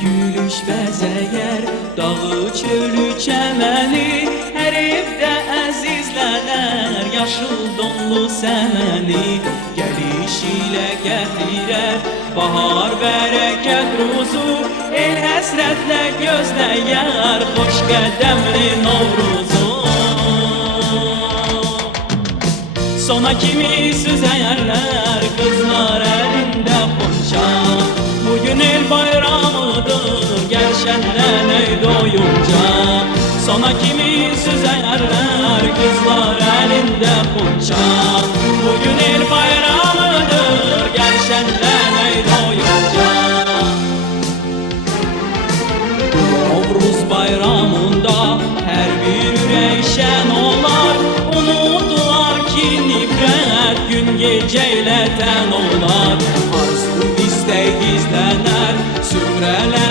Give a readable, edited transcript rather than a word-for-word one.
gülüş bəzəyər dağı çölü çəməni, hər evdə əzizlənər yaşıl donlu səməni. Gəliş ilə gətirər bahar bərəkət ruzu, el həsrətlə gözləyər xoş qədəmli Novruzu. Sona kimi süzəyərlər qızlar əlində xonça, bugün el bayramıdır, gəl şənlən ey doyunca. Sona kimi süzəyərlər qızlar əlində xonça, bugün el bayramıdır, gəl şənlən ey doyunca. Novruz bayramında hər bir ürək şən olar, unudular ki nifrət gün gecə ilə tən olar. Arzu istək gizlənər, süfrələr